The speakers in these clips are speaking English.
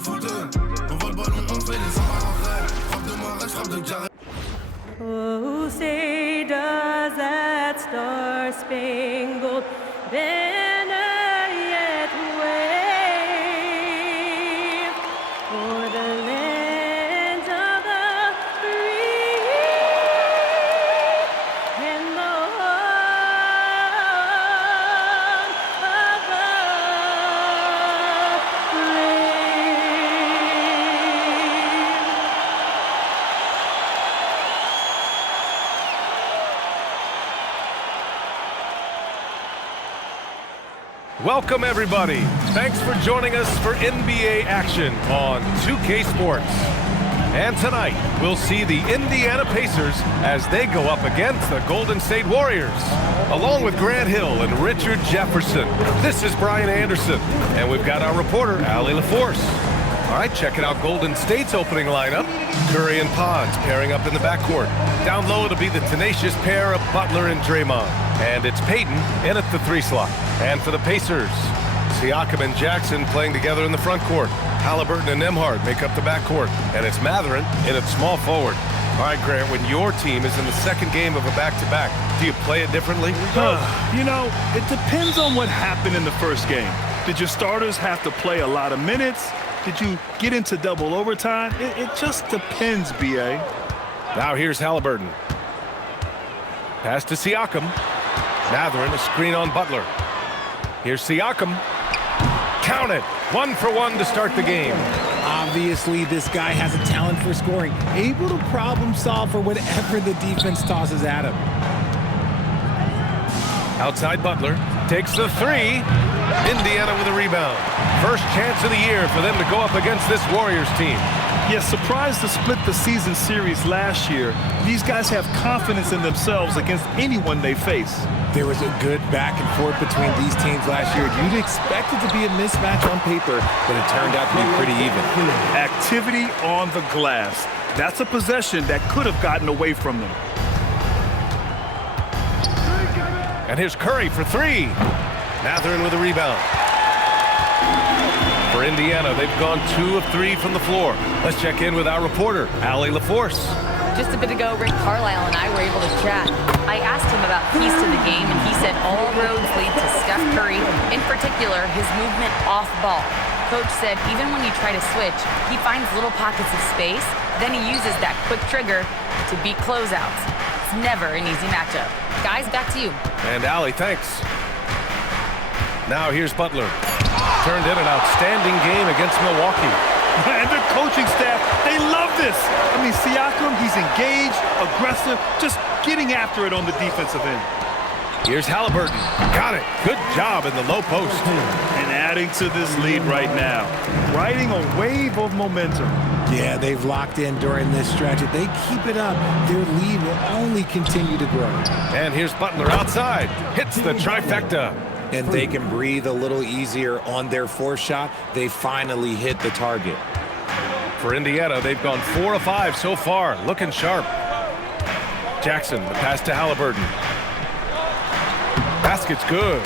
fouteux. On voit le ballon, on fait les embars en vrai. Frappe de Marais, frappe de Carré. Oh, say does that star-spangled banner yet wave o'er the land of the free and the home of the brave. Welcome, everybody. Thanks for joining us for NBA action on 2K Sports. And tonight, we'll see the Indiana Pacers as they go up against the Golden State Warriors. Along with Grant Hill and Richard Jefferson, this is Brian Anderson. And we've got our reporter, Allie LaForce. All right, checking out Golden State's opening lineup. Curry and Pons pairing up in the backcourt. Down low, it'll be the tenacious pair of Butler and Draymond. And it's Payton in at the 3 slot. And for the Pacers, Siakam and Jackson playing together in the front court. Halliburton and Nembhard make up the backcourt. And it's Mathurin in at small forward. All right, Grant, when your team is in the second game of a back-to-back, do you play it differently? You know, it depends on what happened in the first game. Did your starters have to play a lot of minutes? Did you get into double overtime? It just depends, B.A. Now here's Halliburton. Pass to Siakam. Mathurin, a screen on Butler. Here's Siakam. Count it. 1 for 1 to start the game. Obviously, this guy has a talent for scoring, able to problem solve for whatever the defense tosses at him. Outside Butler. Takes the 3. Indiana with a rebound. First chance of the year for them to go up against this Warriors team. Yes, surprised to split the season series last year. These guys have confidence in themselves against anyone they face. There was a good back and forth between these teams last year. You'd expect it to be a mismatch on paper, but it turned out to be pretty even. Activity on the glass. That's a possession that could have gotten away from them. And here's Curry for 3. Mathurin with a rebound. For Indiana, they've gone 2 of 3 from the floor. Let's check in with our reporter, Allie LaForce. Just a bit ago, Rick Carlisle and I were able to chat. I asked him about keys to the game, and he said all roads lead to Steph Curry, in particular, his movement off ball. Coach said even when you try to switch, he finds little pockets of space, then he uses that quick trigger to beat closeouts. It's never an easy matchup. Guys, back to you. And Allie, thanks. Now here's Butler. Turned in an outstanding game against Milwaukee. And the coaching staff, they love this. I mean, Siakam, he's engaged, aggressive, just getting after it on the defensive end. Here's Halliburton. Got it. Good job in the low post. And adding to this lead right now, riding a wave of momentum. Yeah, they've locked in during this stretch. If they keep it up, their lead will only continue to grow. And here's Butler outside. Hits the trifecta. And they can breathe a little easier on their 4th shot. They finally hit the target. For Indiana, they've gone 4 of 5 so far. Looking sharp. Jackson, the pass to Halliburton. Basket's good.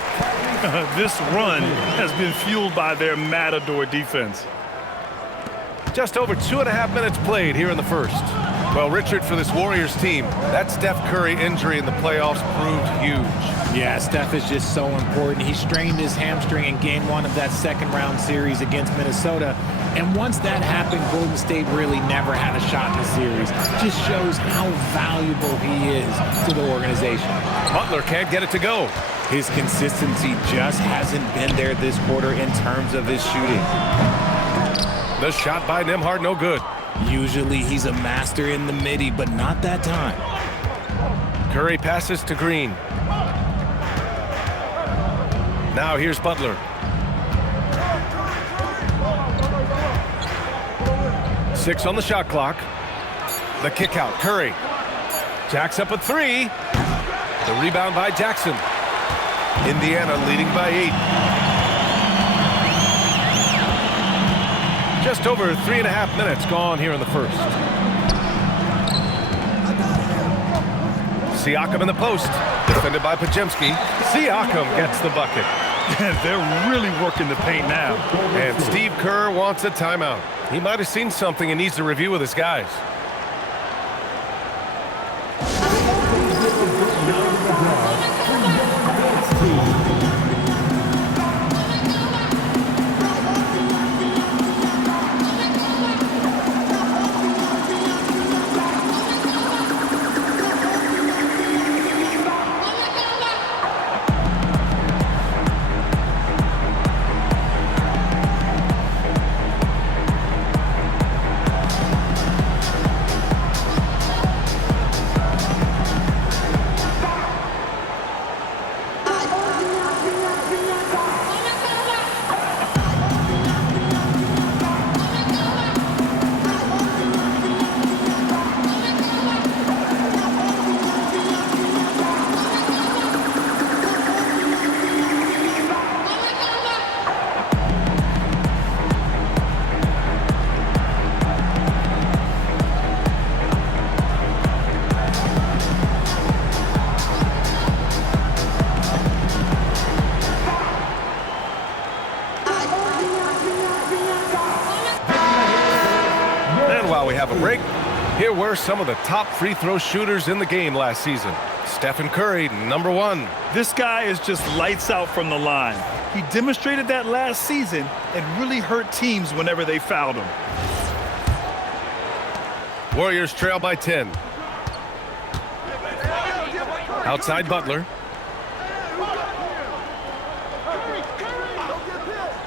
This run has been fueled by their Matador defense. Just over 2.5 minutes played here in the first. Well, Richard, for this Warriors team, that Steph Curry injury in the playoffs proved huge. Yeah, Steph is just so important. He strained his hamstring in game 1 of that second-round series against Minnesota. And once that happened, Golden State really never had a shot in the series. Just shows how valuable he is to the organization. Butler can't get it to go. His consistency just hasn't been there this quarter in terms of his shooting. The shot by Nembhard, no good. Usually he's a master in the midi, but not that time. Curry passes to Green. Now here's Butler. Six on the shot clock. The kick out, Curry. Jacks up a 3. The rebound by Jackson. Indiana leading by 8. Just over 3.5 minutes gone here in the first. Siakam in the post. Defended by Podziemski. Siakam gets the bucket. They're really working the paint now. And Steve Kerr wants a timeout. He might have seen something and needs to review with his guys. While we have a break, here were some of the top free throw shooters in the game last season. Stephen Curry, number 1. This guy is just lights out from the line. He demonstrated that last season and really hurt teams whenever they fouled him. Warriors trail by 10. Outside Butler.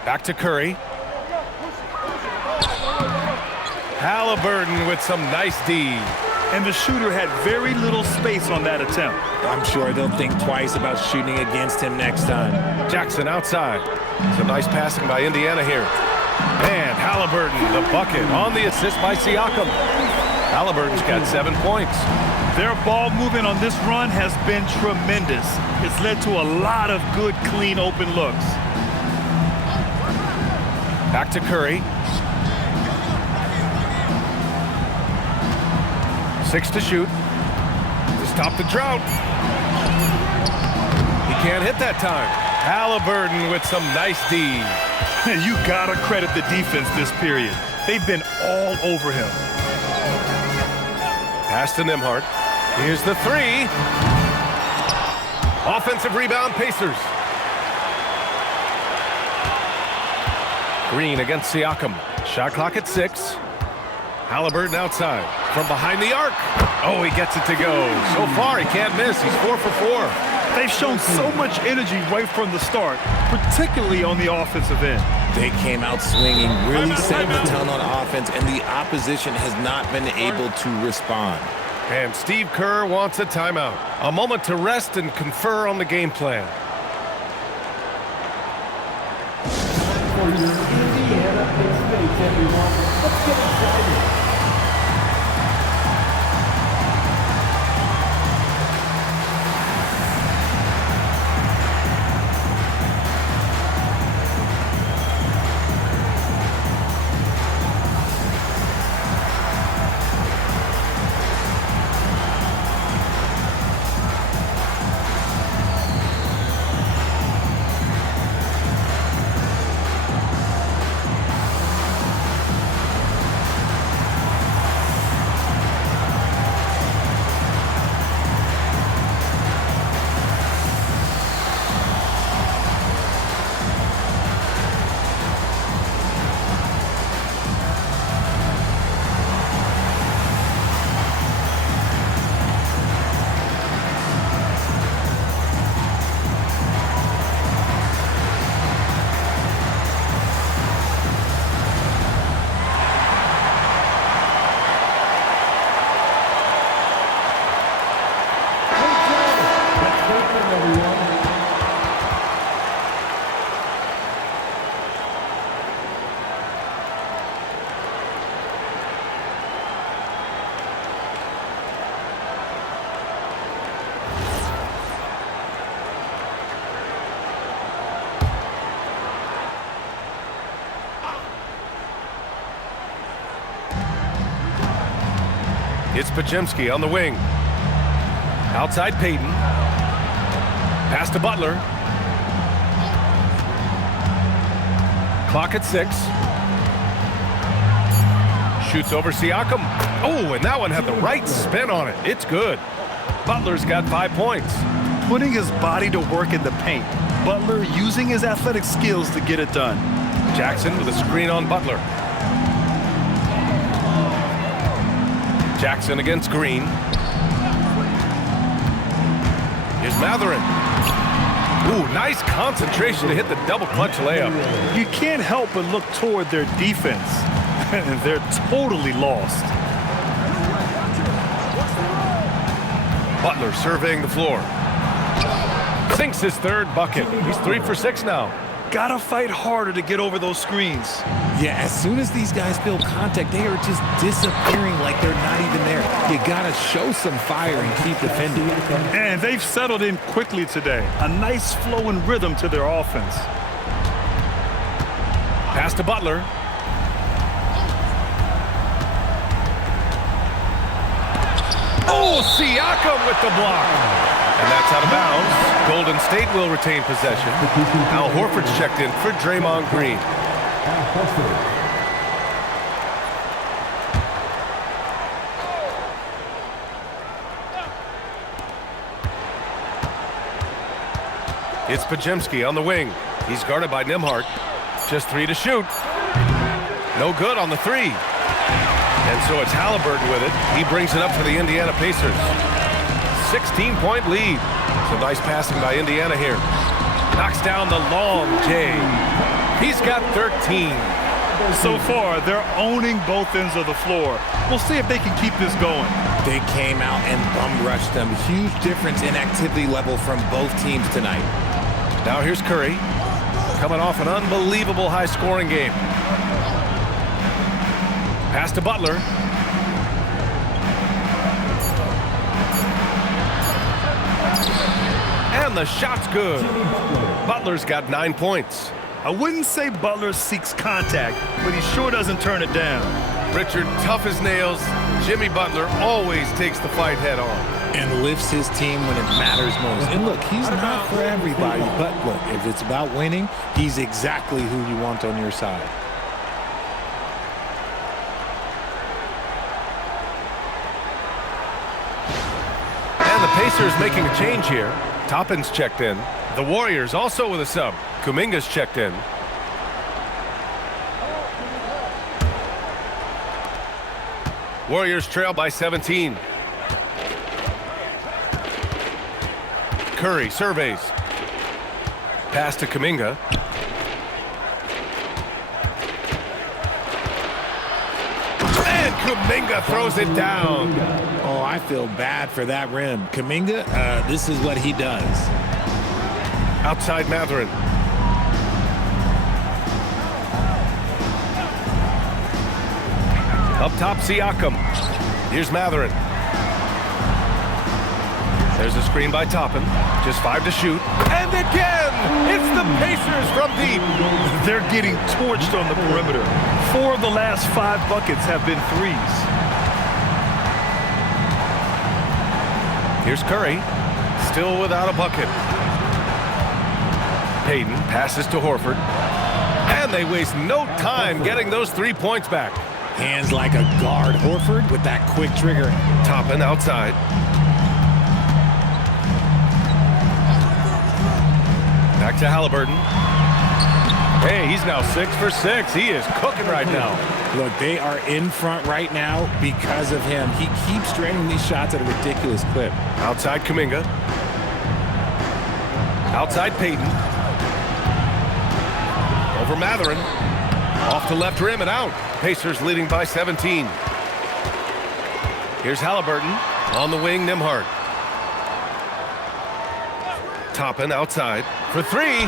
Back to Curry. Halliburton with some nice D. And the shooter had very little space on that attempt. I'm sure they'll think twice about shooting against him next time. Jackson outside. Some nice passing by Indiana here. And Halliburton, the bucket on the assist by Siakam. Halliburton's got 7 points. Their ball movement on this run has been tremendous. It's led to a lot of good, clean, open looks. Back to Curry. 6 to shoot. To stop the drought. He can't hit that time. Halliburton with some nice D. You gotta credit the defense this period. They've been all over him. Pass to Nembhard. Here's the 3. Offensive rebound, Pacers. Green against Siakam. Shot clock at 6. Halliburton outside. From behind the arc. Oh, he gets it to go. So far, he can't miss. He's 4 for 4. They've shown so much energy right from the start, particularly on the offensive end. They came out swinging, really setting the tone on offense, and the opposition has not been able to respond. And Steve Kerr wants a timeout. A moment to rest and confer on the game plan. For your Indiana Pacers, everyone. Let's get excited. It's Podziemski on the wing. Outside Payton. Pass to Butler. Clock at 6. Shoots over Siakam. Oh, and that one had the right spin on it. It's good. Butler's got 5 points. Putting his body to work in the paint. Butler using his athletic skills to get it done. Jackson with a screen on Butler. Jackson against Green. Here's Mathurin. Ooh, nice concentration to hit the double clutch layup. You can't help but look toward their defense. They're totally lost. Butler surveying the floor. Sinks his 3rd bucket. He's 3 for 6 now. Gotta fight harder to get over those screens. Yeah, as soon as these guys feel contact, they are just disappearing like they're not even there. You gotta show some fire and keep defending. And they've settled in quickly today. A nice flow and rhythm to their offense. Pass to Butler. Oh, Siakam with the block. And that's out of bounds. Golden State will retain possession. Al Horford's checked in for Draymond Green. It's Podziemski on the wing. He's guarded by Nembhard. Just 3 to shoot. No good on the 3. And so it's Halliburton with it. He brings it up for the Indiana Pacers. 16-point lead. Some nice passing by Indiana here. Knocks down the long J. He's got 13. So far, they're owning both ends of the floor. We'll see if they can keep this going. They came out and bum rushed them. Huge difference in activity level from both teams tonight. Now here's Curry, coming off an unbelievable high-scoring game. Pass to Butler. And the shot's good. Butler's got 9 points. I wouldn't say Butler seeks contact, but he sure doesn't turn it down. Richard, tough as nails. Jimmy Butler always takes the fight head on. And lifts his team when it matters most. And look, he's not for everybody, but look, if it's about winning, he's exactly who you want on your side. And the Pacers making a change here. Toppin's checked in. The Warriors also with a sub. Kuminga's checked in. Warriors trail by 17. Curry surveys. Pass to Kuminga. And Kuminga throws it down. Oh, I feel bad for that rim. Kuminga, this is what he does. Outside Mathurin. Up top, Siakam. Here's Mathurin. There's a screen by Toppin. Just 5 to shoot. And again, it's the Pacers from deep. They're getting torched on the perimeter. 4 of the last 5 buckets have been threes. Here's Curry. Still without a bucket. Payton passes to Horford. And they waste no time getting those 3 points back. Hands like a guard. Horford with that quick trigger. Toppin outside. Back to Halliburton. Hey, he's now 6 for 6. He is cooking right now. Look, they are in front right now because of him. He keeps draining these shots at a ridiculous clip. Outside Kuminga. Outside Payton. Over Mathurin. Off the left rim and out. Pacers leading by 17. Here's Halliburton. On the wing, Nembhard. Toppin outside for 3.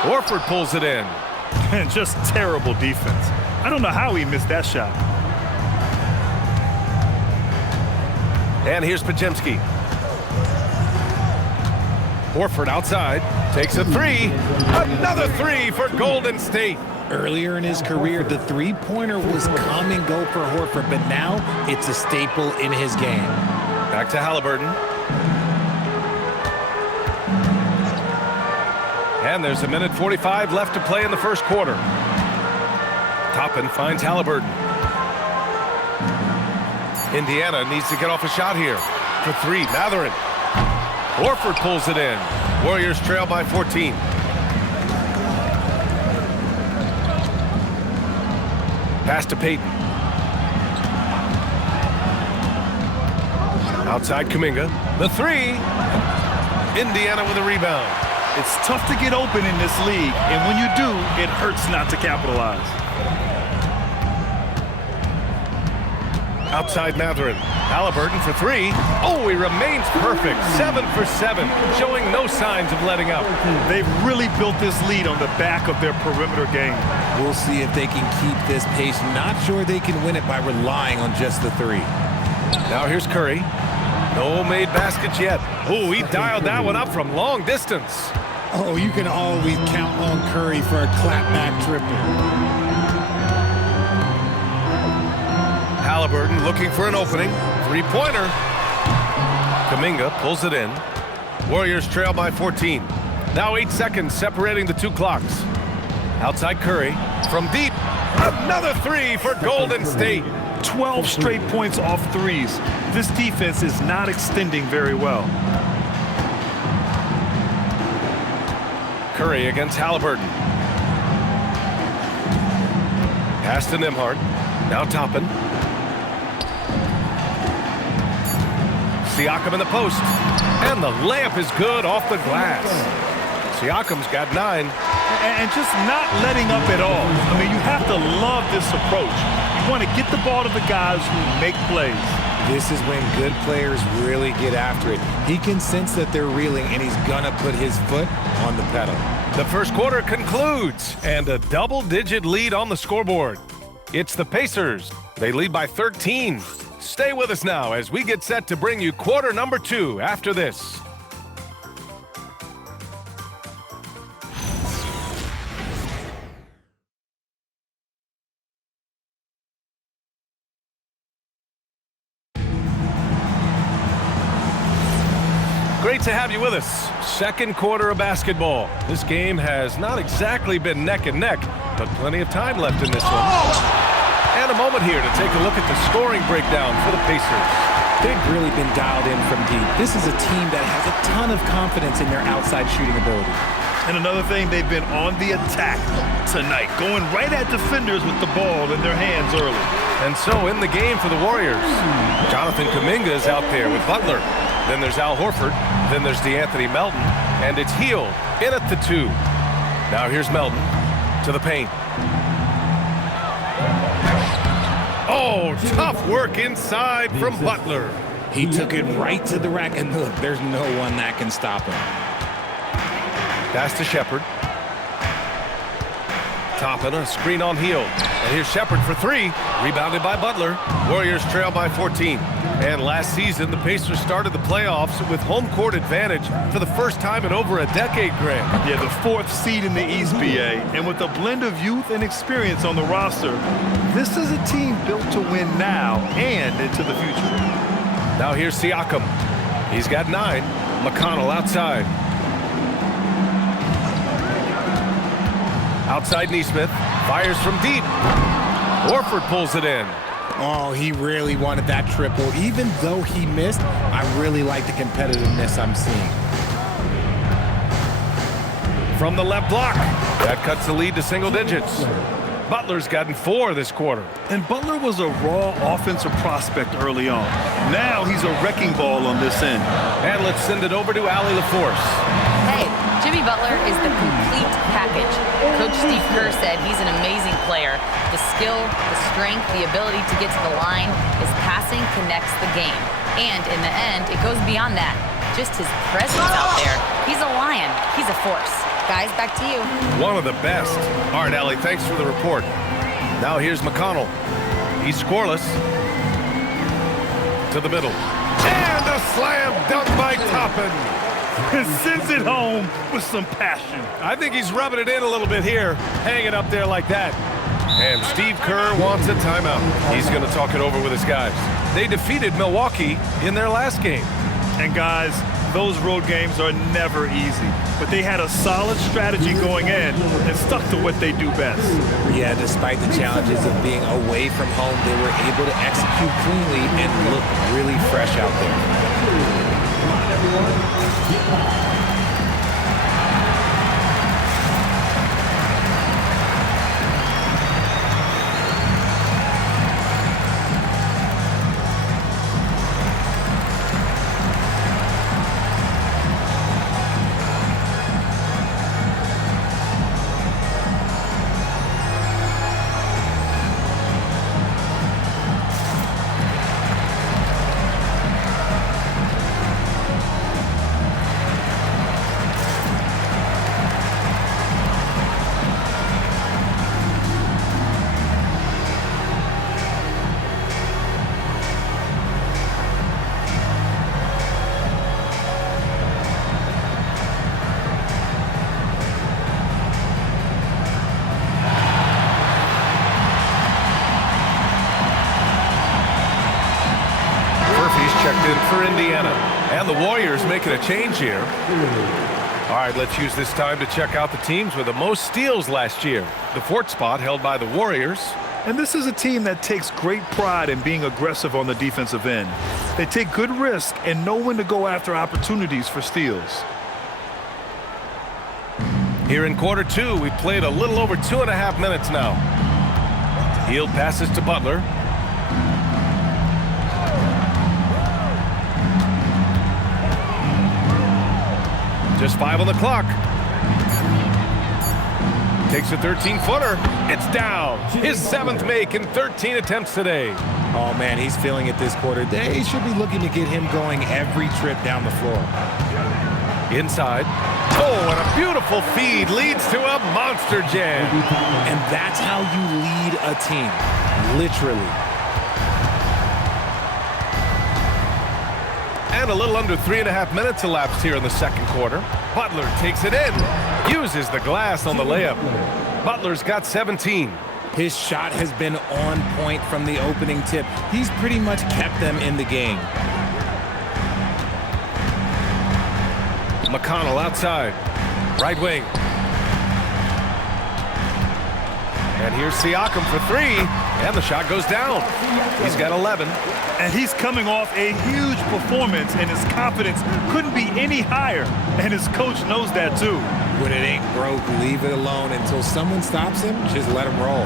Horford pulls it in. And just terrible defense. I don't know how he missed that shot. And here's Podziemski. Horford outside. Takes a 3. Another 3 for Golden State. Earlier in his career, the three-pointer was come and go for Horford, but now it's a staple in his game. Back to Halliburton. And there's 1:45 left to play in the first quarter. Toppin finds Halliburton. Indiana needs to get off a shot here. For three, Mathurin. Horford pulls it in. Warriors trail by 14. Pass to Payton. Outside Kuminga. The three. Indiana with a rebound. It's tough to get open in this league, and when you do, it hurts not to capitalize. Outside Mathurin. Halliburton for three. Oh, he remains perfect. 7 for 7, showing no signs of letting up. They've really built this lead on the back of their perimeter game. We'll see if they can keep this pace. Not sure they can win it by relying on just the three. Now here's Curry. No made baskets yet. Oh, he dialed that one up from long distance. Oh, you can always count on Curry for a clapback triple. Halliburton looking for an opening. Three-pointer. Kuminga pulls it in. Warriors trail by 14. Now 8 seconds separating the two clocks. Outside Curry. From deep. Another three for Golden State. 12 straight points off threes. This defense is not extending very well. Curry against Halliburton. Pass to Nembhard. Now Toppin. Siakam in the post. And the layup is good off the glass. Siakam's got 9. And just not letting up at all. I mean, you have to love this approach. You want to get the ball to the guys who make plays. This is when good players really get after it. He can sense that they're reeling, and he's going to put his foot on the pedal. The first quarter concludes, and a double-digit lead on the scoreboard. It's the Pacers. They lead by 13. Stay with us now as we get set to bring you quarter number 2 after this. Great to have you with us. Second quarter of basketball. This game has not exactly been neck and neck, but plenty of time left in this one. And a moment here to take a look at the scoring breakdown for the Pacers. They've really been dialed in from deep. This is a team that has a ton of confidence in their outside shooting ability. And another thing, they've been on the attack tonight, going right at defenders with the ball in their hands early. And so in the game for the Warriors, Jonathan Kuminga is out there with Butler. Then there's Al Horford. Then there's DeAnthony Melton. And it's Hield in at the 2. Now here's Melton to the paint. Oh, tough work inside from Butler. He took it right to the rack, and look, there's no one that can stop him. Pass to Shepherd. Toppin, a screen on Hield. And here's Shepherd for 3. Rebounded by Butler. Warriors trail by 14. And last season, the Pacers started the playoffs with home court advantage for the first time in over a decade, Grant. Yeah, the 4th seed in the East, BA. And with a blend of youth and experience on the roster, this is a team built to win now and into the future. Now here's Siakam. He's got 9. McConnell outside. Outside Nesmith. Fires from deep. Horford pulls it in. Oh, he really wanted that triple. Even though he missed, I really like the competitiveness I'm seeing. From the left block. That cuts the lead to single digits. Butler's gotten 4 this quarter. And Butler was a raw offensive prospect early on. Now he's a wrecking ball on this end. And let's send it over to Allie LaForce. Hey, Jimmy Butler is the complete package. Coach Steve Kerr said he's an amazing player. The skill, the strength, the ability to get to the line, his passing connects the game. And in the end, it goes beyond that. Just his presence out there. He's a lion. He's a force. Guys, back to you. One of the best. All right, Allie, thanks for the report. Now here's McConnell. He's scoreless. To the middle. And a slam dunk by Toppin. Sends it home with some passion. I think he's rubbing it in a little bit here. Hang it up there like that. And Steve Kerr wants a timeout. He's going to talk it over with his guys. They defeated Milwaukee in their last game. And guys, those road games are never easy. But they had a solid strategy going in and stuck to what they do best. Yeah, despite the challenges of being away from home, they were able to execute cleanly and look really fresh out there. Come on, everyone. Get back. Checked in for Indiana. And the Warriors making a change here. All right, let's use this time to check out the teams with the most steals last year. The fourth spot held by the Warriors. And this is a team that takes great pride in being aggressive on the defensive end. They take good risk and know when to go after opportunities for steals. Here in quarter two, we played a little over 2.5 minutes now. Hield passes to Butler. Just 5 on the clock. Takes a 13-footer. It's down. His 7th make in 13 attempts today. Oh, man, he's feeling it this quarter. They should be looking to get him going every trip down the floor. Inside. Oh, and a beautiful feed leads to a monster jam. And that's how you lead a team, literally. And a little under 3.5 minutes elapsed here in the second quarter. Butler takes it in, uses the glass on the layup. Butler's got 17. His shot has been on point from the opening tip. He's pretty much kept them in the game. McConnell outside, right wing. And here's Siakam for 3, and the shot goes down. He's got 11. And he's coming off a huge performance, and his confidence couldn't be any higher. And his coach knows that too. When it ain't broke, leave it alone until someone stops him. Just let him roll.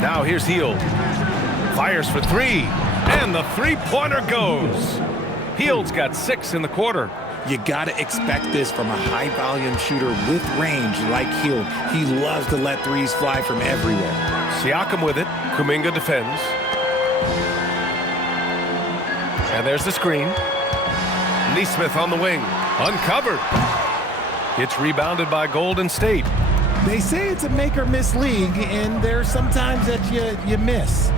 Now here's Hield. Fires for 3, and the three-pointer goes. Hield's got 6 in the quarter. You gotta expect this from a high-volume shooter with range like Hield. He loves to let threes fly from everywhere. Siakam with it. Kuminga defends. And there's the screen. Nesmith on the wing. Uncovered. It's rebounded by Golden State. They say it's a make-or-miss league, and there's sometimes that you miss.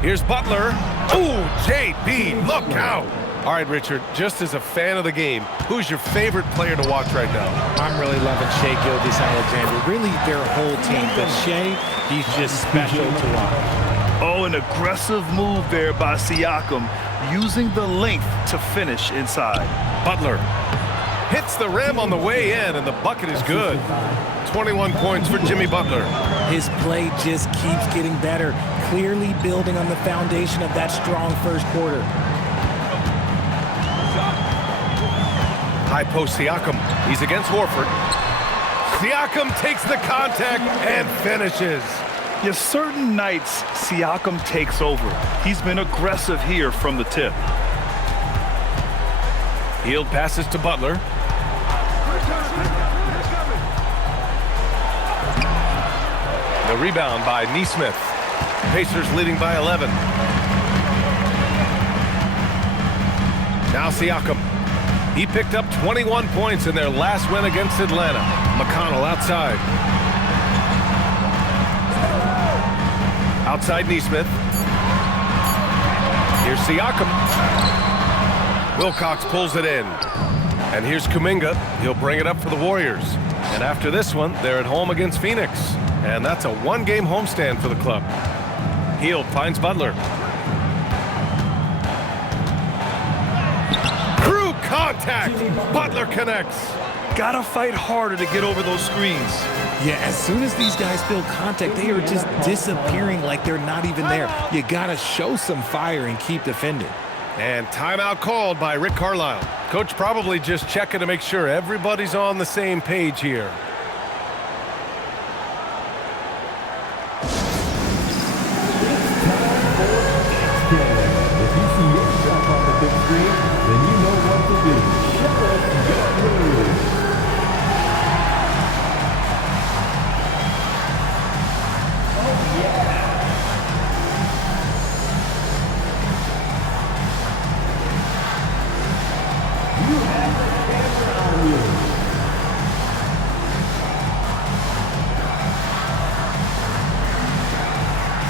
Here's Butler. Ooh, JB, look out. All right, Richard, just as a fan of the game, who's your favorite player to watch right now? I'm really loving Shai Gilgeous-Alexander. Really, their whole team. But Shai, he's just special to watch. Oh, an aggressive move there by Siakam, using the length to finish inside. Butler hits the rim on the way in, and the bucket is good. 21 points for Jimmy Butler. His play just keeps getting better, clearly building on the foundation of that strong first quarter. High post Siakam. He's against Horford. Siakam takes the contact and finishes. Yeah, certain nights, Siakam takes over. He's been aggressive here from the tip. Hield passes to Butler. The rebound by Nesmith. Pacers leading by 11. Now Siakam. He picked up 21 points in their last win against Atlanta. McConnell outside. Outside Nesmith. Here's Siakam. Wilcox pulls it in. And here's Kuminga. He'll bring it up for the Warriors. And after this one, they're at home against Phoenix. And that's a one-game homestand for the club. Hield finds Butler. contact. Butler connects. Gotta fight harder to get over those screens. Yeah, as soon as these guys feel contact, they are just disappearing like they're not even there. You gotta show some fire and keep defending. And timeout called by Rick Carlisle. Coach probably just checking to make sure everybody's on the same page here. If you see yourself on the big screen, then you know what to do. Show us your moves. Oh, yeah. You have the camera on you.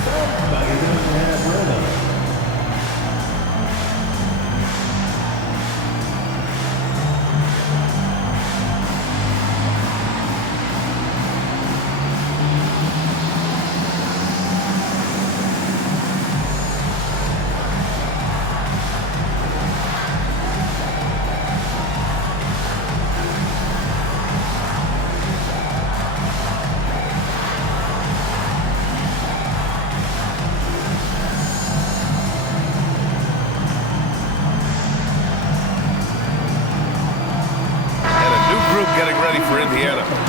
Somebody doesn't have rhythm.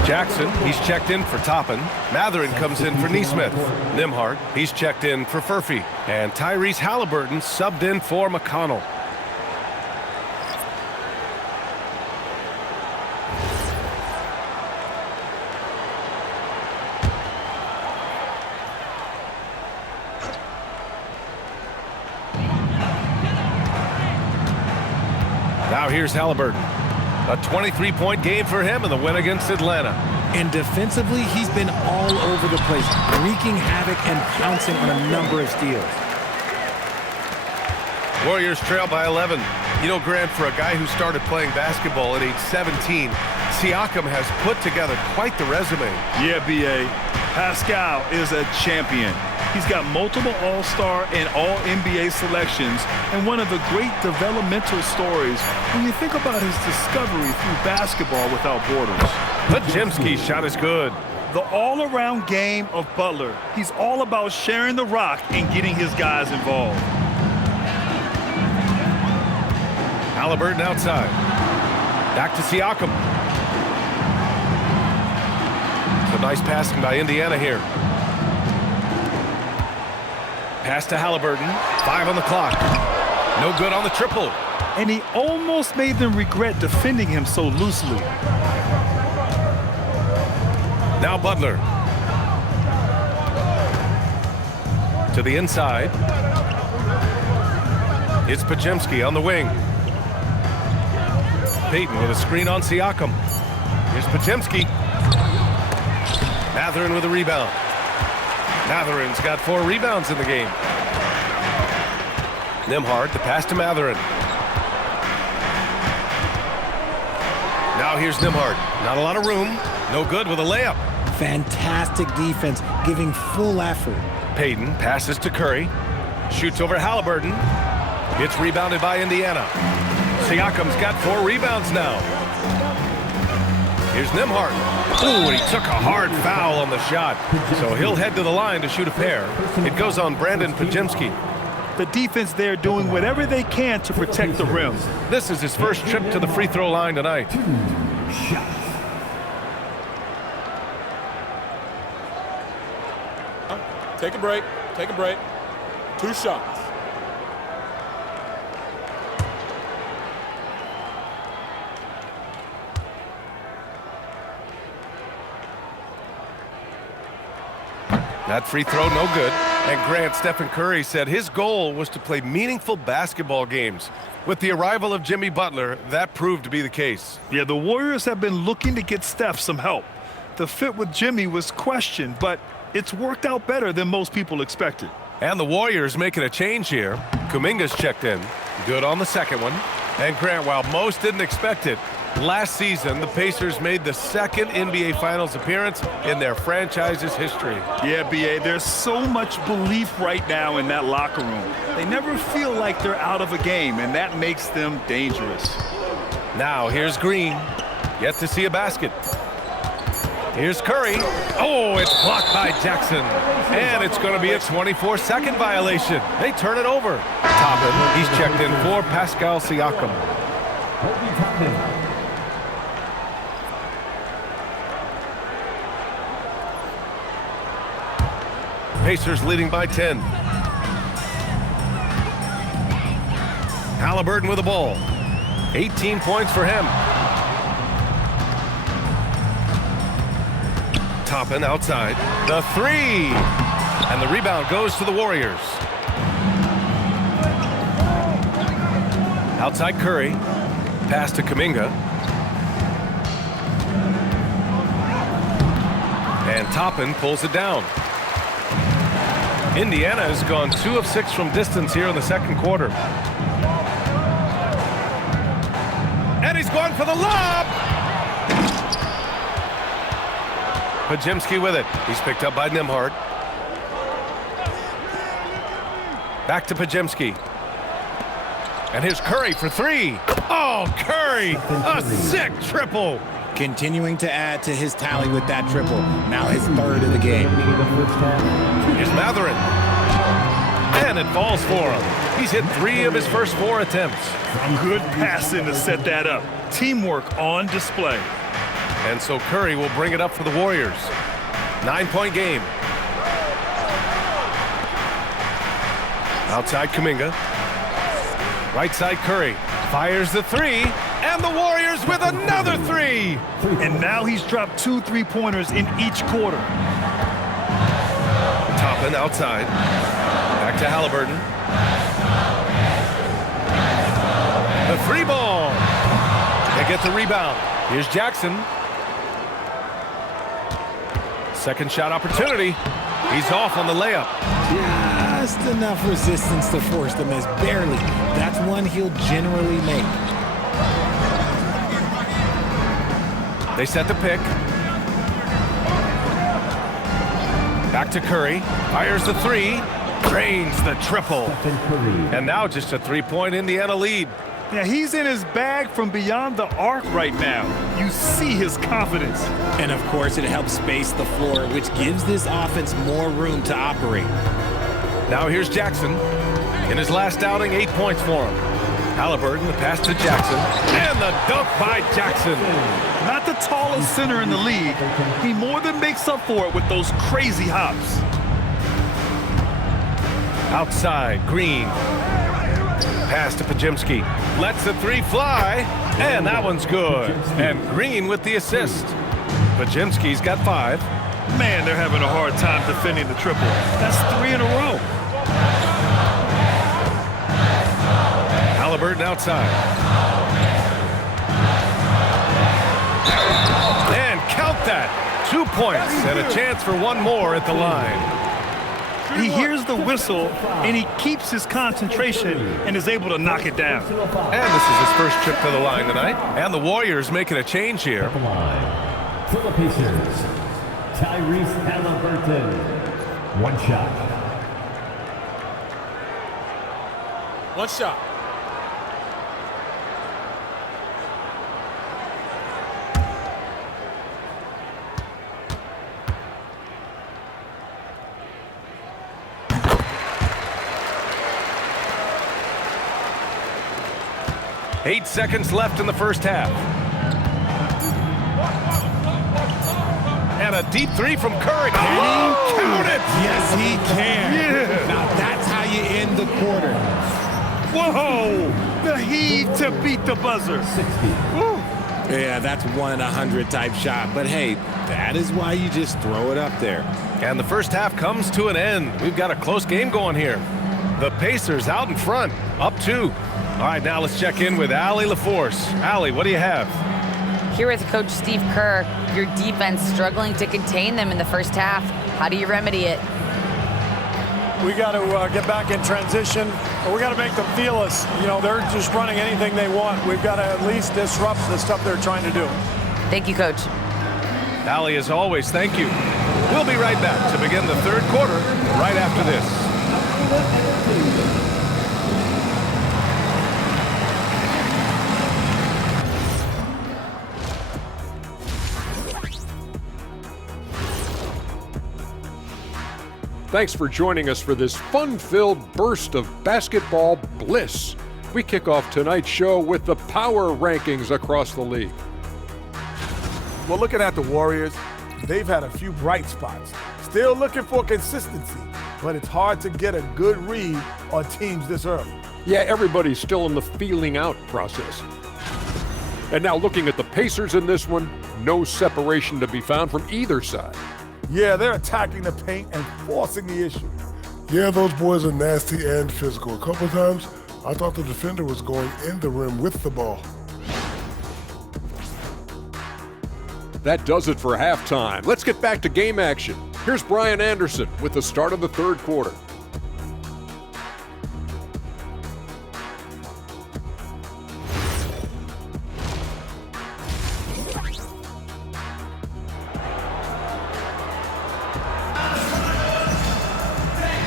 Jackson, he's checked in for Toppin. Matherin comes in for Neesmith. Nembhard, he's checked in for Furphy. And Tyrese Halliburton subbed in for McConnell. Now here's Halliburton. A 23-point game for him in the win against Atlanta. And defensively, he's been all over the place, wreaking havoc and pouncing on a number of steals. Warriors trail by 11. You know, Grant, for a guy who started playing basketball at age 17, Siakam has put together quite the resume. Yeah, B.A. Pascal is a champion. He's got multiple All-Star and All-NBA selections, and one of the great developmental stories when you think about his discovery through basketball without borders. Podziemski's shot is good. The all-around game of Butler. He's all about sharing the rock and getting his guys involved. Halliburton outside. Back to Siakam. Some nice passing by Indiana here. Pass to Halliburton. 5 on the clock. No good on the triple. And he almost made them regret defending him so loosely. Now Butler. To the inside. It's Podziemski on the wing. Payton with a screen on Siakam. Here's Podziemski. Matherin with a rebound. Matherin's got 4 rebounds in the game. Nembhard, the pass to Matherin. Now here's Nembhard. Not a lot of room. No good with a layup. Fantastic defense, giving full effort. Payton passes to Curry. Shoots over Halliburton. It's rebounded by Indiana. Siakam's got 4 rebounds now. Here's Nembhard. Oh, he took a hard foul on the shot. So he'll head to the line to shoot a pair. It goes on Brandon Podziemski. The defense there doing whatever they can to protect the rim. This is his first trip to the free throw line tonight. Take a break. Take a break. 2 shots. That free throw, no good. And Grant, Stephen Curry said his goal was to play meaningful basketball games. With the arrival of Jimmy Butler, that proved to be the case. Yeah, the Warriors have been looking to get Steph some help. The fit with Jimmy was questioned, but it's worked out better than most people expected. And the Warriors making a change here. Kuminga's checked in. Good on the second one. And Grant, while most didn't expect it, last season the Pacers made the second NBA Finals appearance in their franchise's history. Yeah, B.A., there's so much belief right now in that locker room. They never feel like they're out of a game, and that makes them dangerous. Now here's Green. Yet to see a basket. Here's Curry. Oh, it's blocked by Jackson. And it's going to be a 24-second violation. They turn it over. Toppin, he's checked in for Pascal Siakam. Obi Toppin. Pacers leading by 10. Halliburton with the ball. 18 points for him. Toppin outside. The three. And the rebound goes to the Warriors. Outside Curry. Pass to Kuminga. And Toppin pulls it down. Indiana has gone 2 of 6 from distance here in the second quarter. And he's going for the lob! Podziemski with it. He's picked up by Nembhard. Back to Podziemski. And here's Curry for 3. Oh, Curry! A sick triple! Continuing to add to his tally with that triple. Now his third of the game. Here's Mathurin. And it falls for him. He's hit 3 of his first 4 attempts. Good passing to set that up. Teamwork on display. And so Curry will bring it up for the Warriors. 9-point game. Outside Kuminga. Right side Curry. Fires the 3. And the Warriors with another 3. And now he's dropped 2 3-pointers in each quarter. Toppin outside. Back to Halliburton. The 3 ball. They get the rebound. Here's Jackson. Second shot opportunity. He's off on the layup. Just enough resistance to force the miss. Barely. That's one he'll generally make. They set the pick. Back to Curry. Fires the 3. Drains the triple. And now just a 3-point Indiana lead. Yeah, he's in his bag from beyond the arc right now. You see his confidence. And of course, it helps space the floor, which gives this offense more room to operate. Now here's Jackson. In his last outing, 8 points for him. Halliburton, the pass to Jackson. And the dunk by Jackson. Not the tallest center in the league. He more than makes up for it with those crazy hops. Outside, Green. Pass to Podziemski. Lets the 3 fly. And that one's good. And Green with the assist. Podziemski's got 5. Man, they're having a hard time defending the triple. That's 3 in a row. Halliburton outside. And count that. 2 points and a chance for one more at the line. He hears the whistle, and he keeps his concentration and is able to knock it down. And this is his first trip to the line tonight. And the Warriors making a change here. For the Pacers, Tyrese Halliburton. 1 shot. 1 shot. Eight seconds left in the first half. And a deep 3 from Curry. Oh, count it! Yes, he can. Yeah. Now that's how you end the quarter. Whoa! The heave to beat the buzzer. 60. Woo. Yeah, that's 1 in 100 type shot. But hey, that is why you just throw it up there. And the first half comes to an end. We've got a close game going here. The Pacers out in front, up 2. All right, now let's check in with Allie LaForce. Allie, what do you have? Here with Coach Steve Kerr, your defense struggling to contain them in the first half. How do you remedy it? We got to get back in transition. We got to make them feel us. You know, they're just running anything they want. We've got to at least disrupt the stuff they're trying to do. Thank you, Coach. Allie, as always, thank you. We'll be right back to begin the third quarter right after this. Thanks for joining us for this fun-filled burst of basketball bliss. We kick off tonight's show with the power rankings across the league. Well, looking at the Warriors, they've had a few bright spots. Still looking for consistency, but it's hard to get a good read on teams this early. Yeah, everybody's still in the feeling out process. And now looking at the Pacers in this one, no separation to be found from either side. Yeah, they're attacking the paint and forcing the issue. Yeah, those boys are nasty and physical. A couple of times, I thought the defender was going in the rim with the ball. That does it for halftime. Let's get back to game action. Here's Brian Anderson with the start of the third quarter.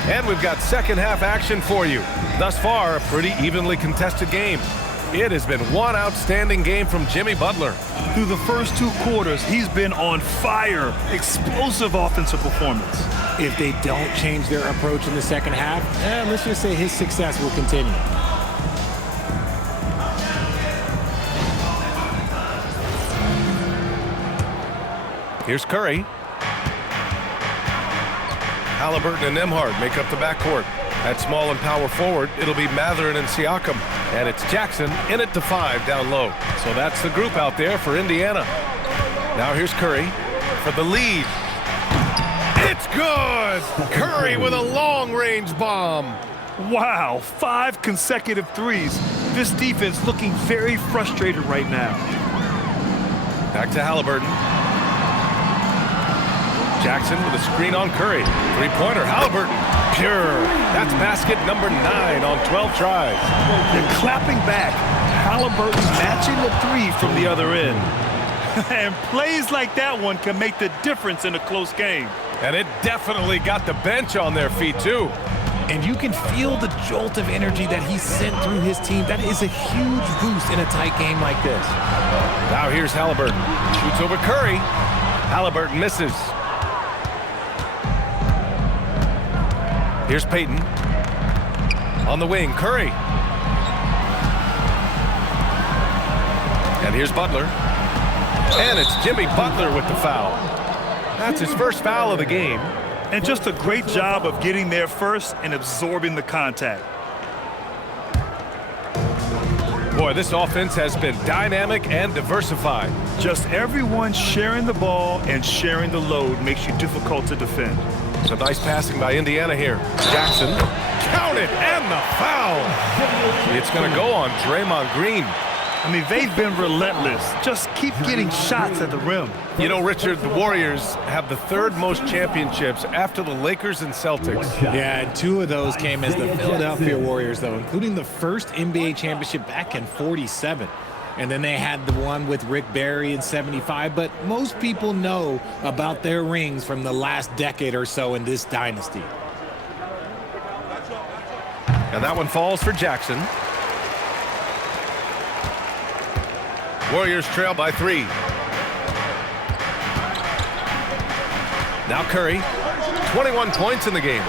And we've got second half action for you. Thus far, a pretty evenly contested game. It has been one outstanding game from Jimmy Butler. Through the first 2 quarters, he's been on fire. Explosive offensive performance. If they don't change their approach in the second half, let's just say his success will continue. Here's Curry. Halliburton and Nembhard make up the backcourt. At small and power forward, it'll be Mathurin and Siakam. And it's Jackson in it to 5 down low. So that's the group out there for Indiana. Now here's Curry for the lead. It's good! Curry with a long-range bomb. Wow, 5 consecutive threes. This defense looking very frustrated right now. Back to Halliburton. Jackson with a screen on Curry. Three-pointer, Halliburton. Pure. That's basket number 9 on 12 tries. They're clapping back. Halliburton matching the 3 from the other end. And plays like that one can make the difference in a close game. And it definitely got the bench on their feet, too. And you can feel the jolt of energy that he sent through his team. That is a huge boost in a tight game like this. Now here's Halliburton. Shoots over Curry. Halliburton misses. Here's Payton. On the wing, Curry. And here's Butler. And it's Jimmy Butler with the foul. That's his first foul of the game. And just a great job of getting there first and absorbing the contact. Boy, this offense has been dynamic and diversified. Just everyone sharing the ball and sharing the load makes you difficult to defend. Some nice passing by Indiana here. Jackson, count it, and the foul. It's going to go on Draymond Green. I mean, they've been relentless. Just keep getting shots at the rim. You know, Richard, the Warriors have the 3rd most championships after the Lakers and Celtics. Yeah, and 2 of those came as the Philadelphia Warriors, though, including the first NBA championship back in '47. And then they had the one with Rick Barry in '75. But most people know about their rings from the last decade or so in this dynasty. And that one falls for Jackson. Warriors trail by 3. Now Curry, 21 points in the game.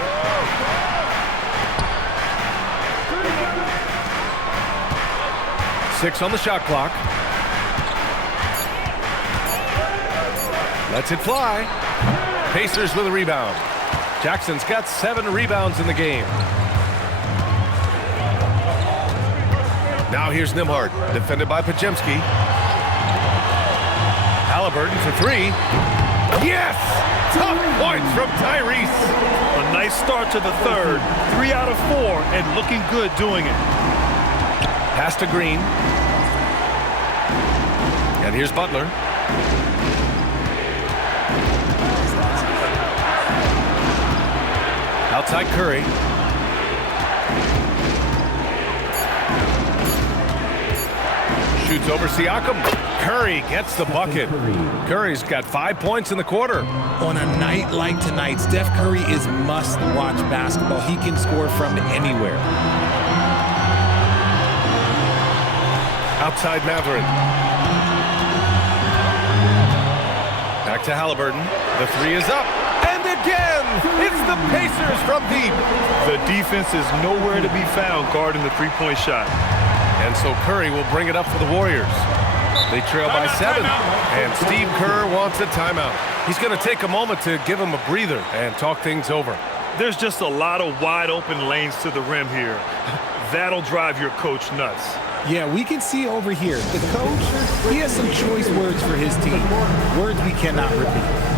Six on the shot clock. Lets it fly. Pacers with a rebound. Jackson's got 7 rebounds in the game. Now here's Nembhard, defended by Podziemski. Halliburton for 3. Yes! Tough points from Tyrese. A nice start to the third. 3 out of 4 and looking good doing it. Pass to Green. And here's Butler. Outside Curry. Shoots over Siakam. Curry gets the bucket. Curry's got 5 points in the quarter. On a night like tonight, Steph Curry is must-watch basketball. He can score from anywhere. Outside Mathurin. Back to Halliburton. The 3 is up. And it again. It's the Pacers from deep. The defense is nowhere to be found guarding the three-point shot. And so Curry will bring it up for the Warriors. They trail by 7, and Steve Kerr wants a timeout. He's going to take a moment to give him a breather and talk things over. There's just a lot of wide open lanes to the rim here. That'll drive your coach nuts. Yeah, we can see over here, the coach, he has some choice words for his team. Words we cannot repeat.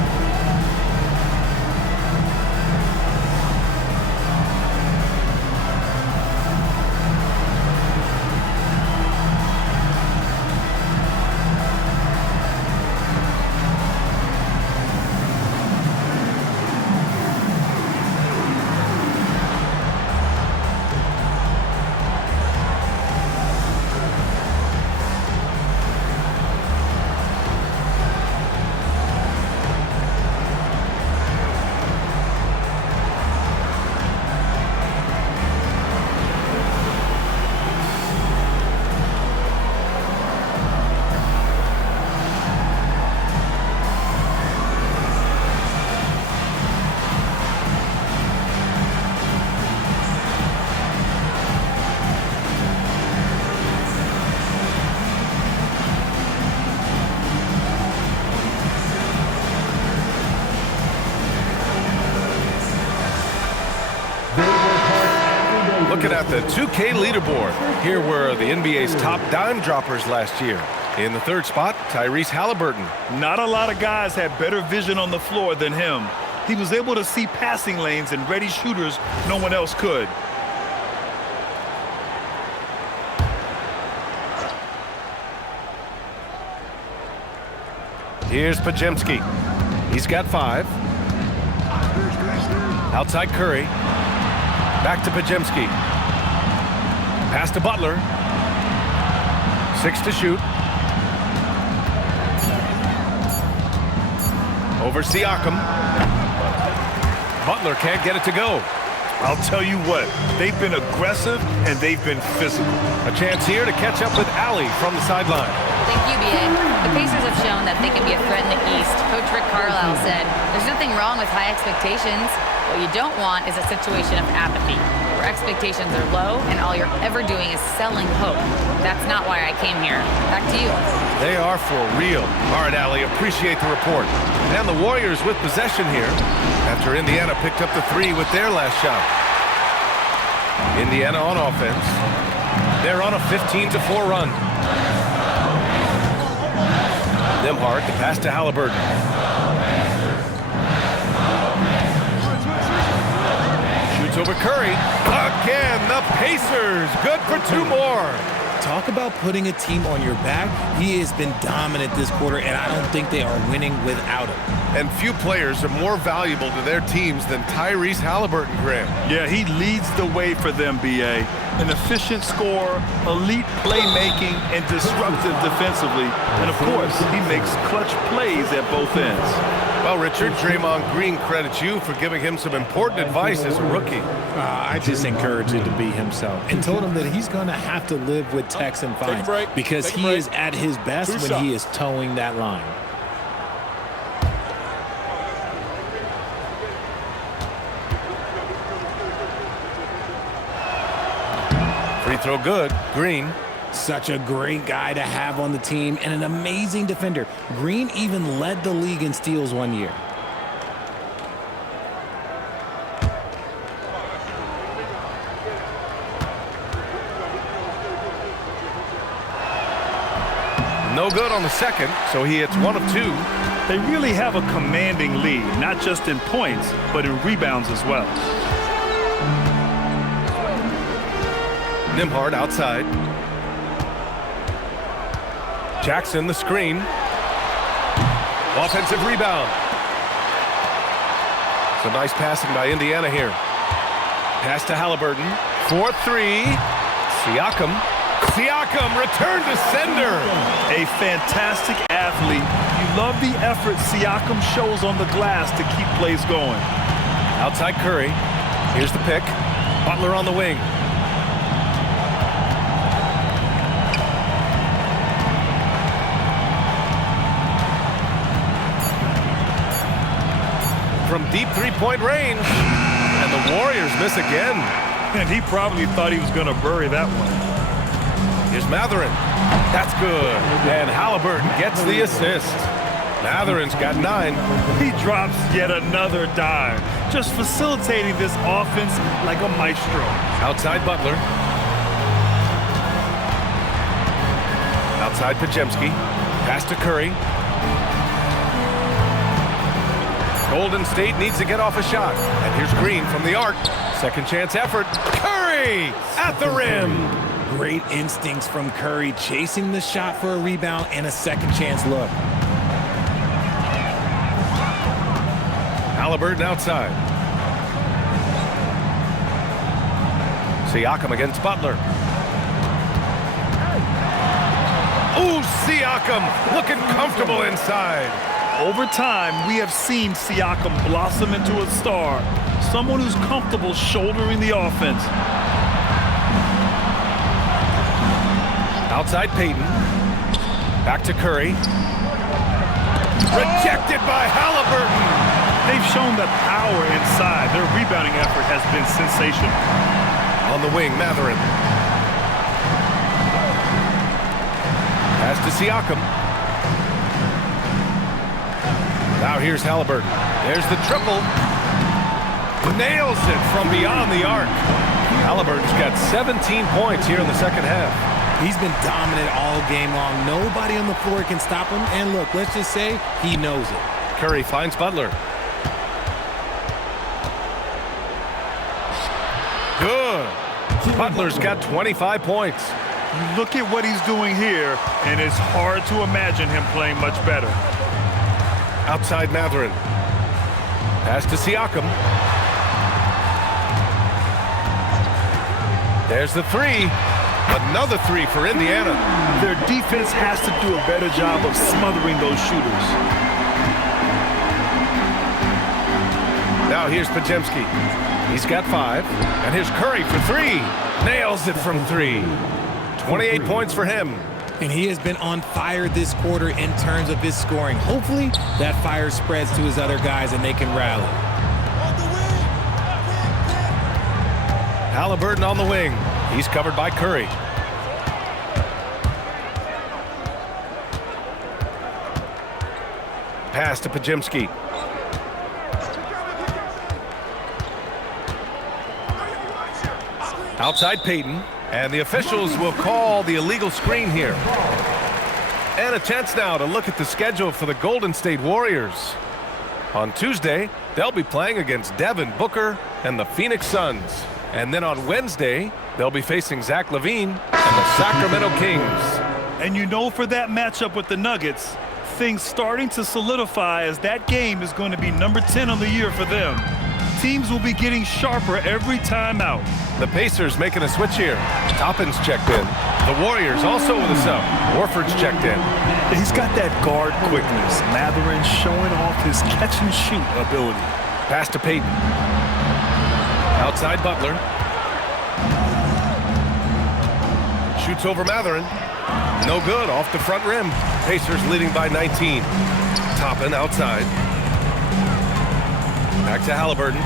Looking at the 2K leaderboard, here were the NBA's top dime droppers last year. In the third spot, Tyrese Halliburton. Not a lot of guys had better vision on the floor than him. He was able to see passing lanes and ready shooters no one else could. Here's Podziemski. He's got 5. Outside Curry. Back to Podziemski. Pass to Butler. 6 to shoot. Over Siakam. Butler can't get it to go. I'll tell you what, they've been aggressive and they've been physical. A chance here to catch up with Allie from the sideline. Thank you, B.A. The Pacers have shown that they can be a threat in the East. Coach Rick Carlisle said, there's nothing wrong with high expectations. What you don't want is a situation of apathy, where expectations are low and all you're ever doing is selling hope. That's not why I came here. Back to you. They are for real. All right, Allie, appreciate the report. And the Warriors with possession here after Indiana picked up the 3 with their last shot. Indiana on offense. They're on a 15-4 run. Nembhard, the pass to Halliburton. Shoots over Curry. Again, the Pacers. Good for 2 more. Talk about putting a team on your back. He has been dominant this quarter, and I don't think they are winning without him. And few players are more valuable to their teams than Tyrese Halliburton, Graham. Yeah, he leads the way for them, B.A. An efficient scorer, elite playmaking, and disruptive defensively. And, of course, he makes clutch plays at both ends. Well, Richard, Draymond Green credits you for giving him some important advice as a rookie. I just encouraged him to be himself and told him that he's going to have to live with Tex and fines because he is at his best when he is towing that line. Free throw good. Green. Such a great guy to have on the team and an amazing defender. Green even led the league in steals one year. No good on the second, so he hits 1 of 2. They really have a commanding lead, not just in points, but in rebounds as well. Nembhard outside. Jackson the screen. Offensive rebound. Some nice passing by Indiana here. Pass to Halliburton. 4-3. Siakam. Siakam return to sender. A fantastic athlete. You love the effort Siakam shows on the glass to keep plays going. Outside Curry. Here's the pick. Butler on the wing. from deep three-point range. And the Warriors miss again. And he probably thought he was going to bury that one. Here's Mathurin. That's good. And Halliburton gets the assist. Mathurin's got 9. He drops yet another dime, just facilitating this offense like a maestro. Outside Butler. Outside Podziemski. Pass to Curry. Golden State needs to get off a shot. And here's Green from the arc. Second chance effort. Curry at the rim. Great instincts from Curry, chasing the shot for a rebound and a second chance look. Halliburton outside. Siakam against Butler. Ooh, Siakam looking comfortable inside. Over time, we have seen Siakam blossom into a star, someone who's comfortable shouldering the offense. Outside Payton. Back to Curry. Rejected by Halliburton. They've shown the power inside. Their rebounding effort has been sensational. On the wing, Mathurin. Pass to Siakam. Now here's Halliburton. There's the triple. Nails it from beyond the arc. Halliburton's got 17 points here in the second half. He's been dominant all game long. Nobody on the floor can stop him. And look, let's just say he knows it. Curry finds Butler. Good. Butler's got 25 points. You look at what he's doing here, and it's hard to imagine him playing much better. Outside Mathurin. Pass to Siakam. There's the 3. Another 3 for Indiana. Their defense has to do a better job of smothering those shooters. Now here's Podziemski. He's got 5. And here's Curry for 3. Nails it from 3. 28 points for him. And he has been on fire this quarter in terms of his scoring. Hopefully that fire spreads to his other guys and they can rally. Halliburton on the wing. He's covered by Curry. Pass to Podziemski. Outside Payton. And the officials will call the illegal screen here. And a chance now to look at the schedule for the Golden State Warriors. On Tuesday, they'll be playing against Devin Booker and the Phoenix Suns. And then on Wednesday, they'll be facing Zach LaVine and the Sacramento Kings. And you know, for that matchup with the Nuggets, things starting to solidify as that game is going to be number 10 on the year for them. Teams will be getting sharper every time out. The Pacers making a switch here. Toppin's checked in. The Warriors also with a sub. Warford's checked in. He's got that guard quickness. Mathurin showing off his catch-and-shoot ability. Pass to Payton. Outside Butler. Shoots over Mathurin. No good, off the front rim. Pacers leading by 19. Toppin outside. Back to Halliburton.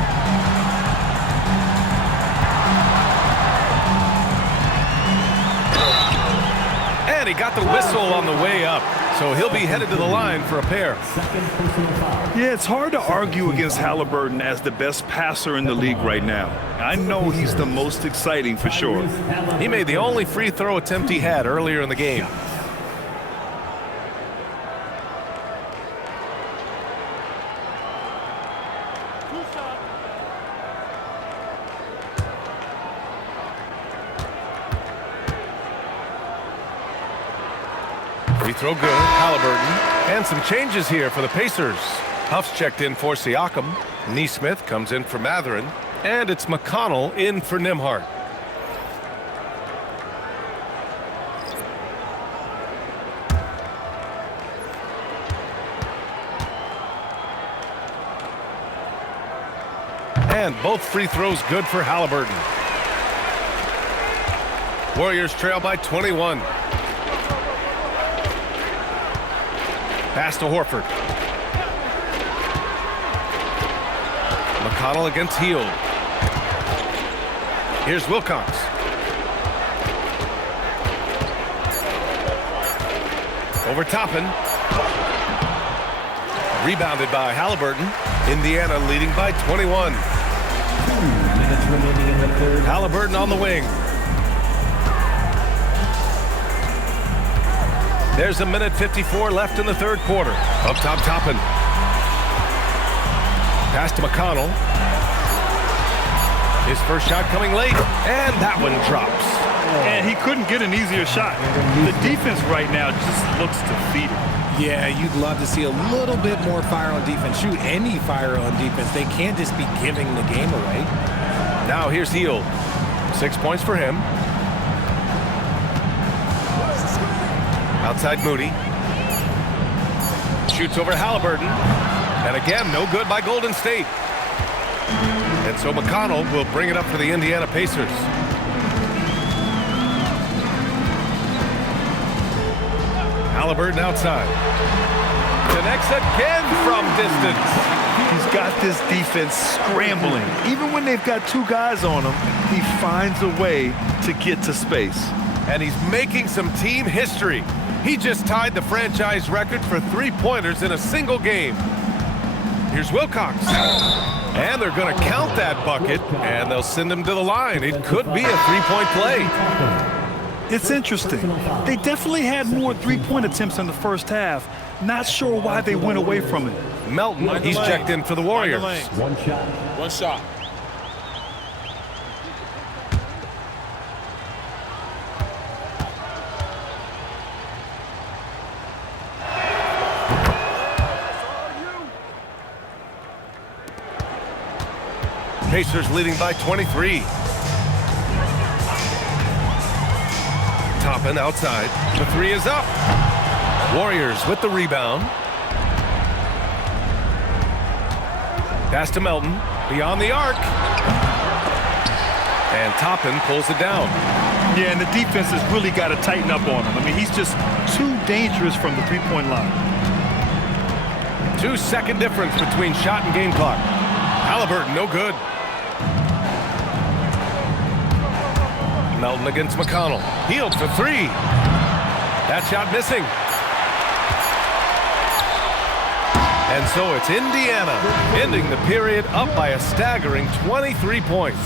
And he got the whistle on the way up, so he'll be headed to the line for a pair. Yeah, it's hard to argue against Halliburton as the best passer in the league right now. I know he's the most exciting for sure. He made the only free throw attempt he had earlier in the game. Free throw good, Halliburton. And some changes here for the Pacers. Huff's checked in for Siakam. Nesmith comes in for Mathurin. And it's McConnell in for Nembhard. And both free throws good for Halliburton. Warriors trail by 21. Pass to Horford. McConnell against Hield. Here's Wilcox. Over Toppin. Rebounded by Halliburton. Indiana leading by 21. 2 minutes remaining in the third. Halliburton on the wing. There's 1:54 left in the third quarter. Up top, Toppin. Pass to McConnell. His first shot coming late, and that one drops. And he couldn't get an easier shot. The defense right now just looks defeated. Yeah, you'd love to see a little bit more fire on defense. Shoot, any fire on defense. They can't just be giving the game away. Now here's Hield. 6 points for him. Outside Moody. Shoots over Halliburton. And again, no good by Golden State. And so McConnell will bring it up for the Indiana Pacers. Halliburton outside. Connects again from distance. He's got this defense scrambling. Even when they've got two guys on him, he finds a way to get to space. And he's making some team history. He just tied the franchise record for three-pointers in a single game. Here's Wilcox. And they're going to count that bucket, and they'll send him to the line. It could be a three-point play. It's interesting. They definitely had more three-point attempts in the first half. Not sure why they went away from it. Melton, he's checked in for the Warriors. One shot. One shot. Pacers leading by 23. Toppin outside. The three is up. Warriors with the rebound. Pass to Melton. Beyond the arc. And Toppin pulls it down. Yeah, and the defense has really got to tighten up on him. I mean, he's just too dangerous from the three-point line. 2-second difference between shot and game clock. Halliburton, no good. Melton against McConnell. Hield for three. That shot missing. And so it's Indiana ending the period up by a staggering 23 points.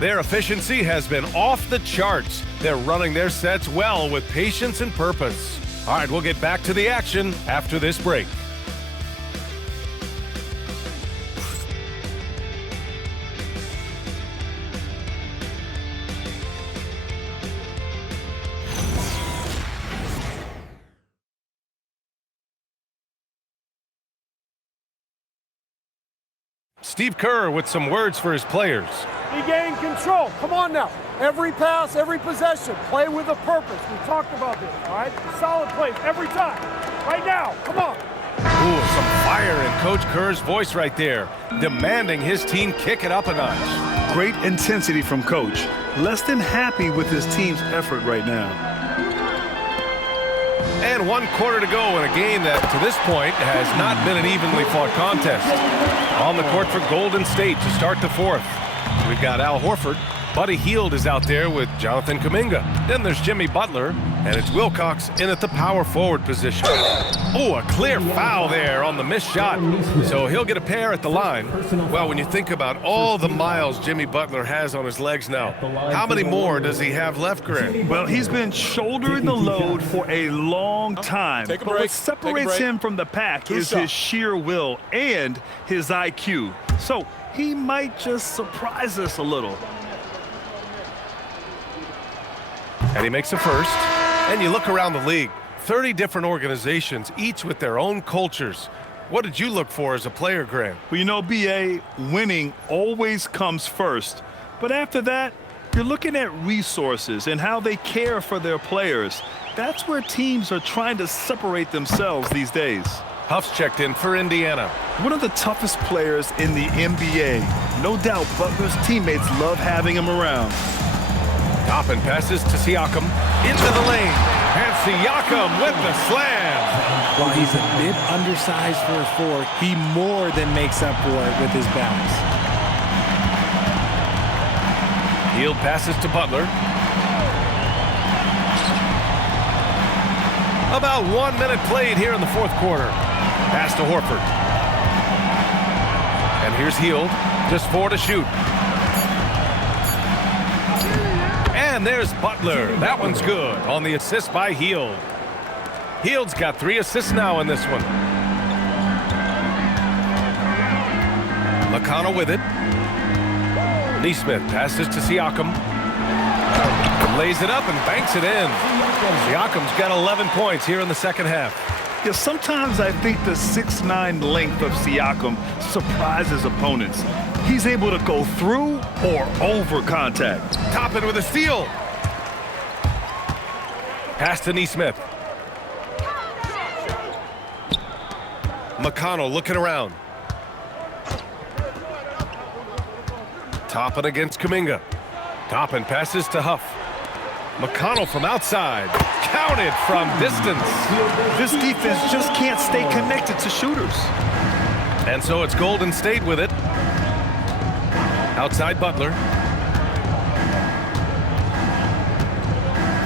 Their efficiency has been off the charts. They're running their sets well with patience and purpose. All right, we'll get back to the action after this break. Steve Kerr with some words for his players. Regain control. Come on now. Every pass, every possession. Play with a purpose. We talked about this, all right? Solid plays every time. Right now. Come on. Ooh, some fire in Coach Kerr's voice right there, demanding his team kick it up a notch. Great intensity from Coach. Less than happy with his team's effort right now. And 1 quarter to go in a game that, to this point, has not been an evenly fought contest. On the court for Golden State to start the fourth. We've got Al Horford. Buddy Hield is out there with Jonathan Kuminga. Then there's Jimmy Butler, and it's Wilcox in at the power forward position. Oh, a clear foul there on the missed shot. So he'll get a pair at the line. Well, when you think about all the miles Jimmy Butler has on his legs now, how many more does he have left, Grant? Well, he's been shouldering the load for a long time. Take a But break. what separates him from the pack is his sheer will and his IQ. So he might just surprise us a little. And he makes a first. And you look around the league, 30 different organizations, each with their own cultures. What did you look for as a player, Grant? Well, you know, B.A., winning always comes first. But after that, you're looking at resources and how they care for their players. That's where teams are trying to separate themselves these days. Huff's checked in for Indiana. One of the toughest players in the NBA. No doubt Butler's teammates love having him around. Toppin passes to Siakam into the lane. And Siakam with the slam. While he's a bit undersized for a four, he more than makes up for it with his bounce. Hield passes to Butler. About 1 minute played here in the fourth quarter. Pass to Horford. And here's Hield. Just 4 to shoot. And there's Butler. That one's good on the assist by Hield. Hield's got 3 assists now in this one. McConnell with it. Nesmith passes to Siakam. Lays it up and banks it in. Siakam's got 11 points here in the second half. Yeah, sometimes I think the 6'9" length of Siakam surprises opponents. He's able to go through or over contact. Toppin with a steal. Pass to Nesmith. McConnell looking around. Toppin against Kuminga. Toppin passes to Huff. McConnell from outside. Counted from distance. This defense just can't stay connected to shooters. And so it's Golden State with it. Outside Butler.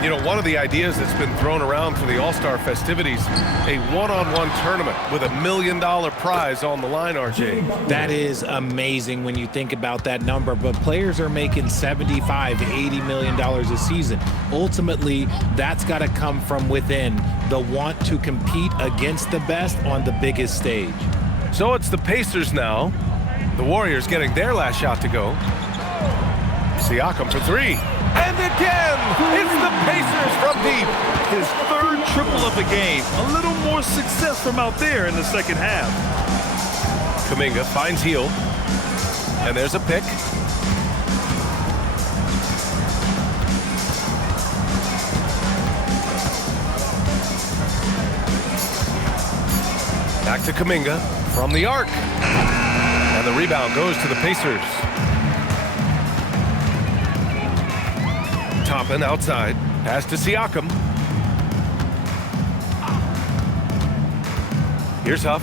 You know, one of the ideas that's been thrown around for the All-Star festivities, a one-on-one tournament with $1 million prize on the line, RJ. That is amazing when you think about that number, but players are making $75, $80 million a season. Ultimately, that's got to come from within, the want to compete against the best on the biggest stage. So it's the Pacers now. The Warriors getting their last shot to go. Siakam for 3. And again, it's the Pacers from deep. His 3rd triple of the game. A little more success from out there in the second half. Kuminga finds Hield. And there's a pick. Back to Kuminga from the arc. And the rebound goes to the Pacers. Toppin outside. Pass to Siakam. Here's Huff.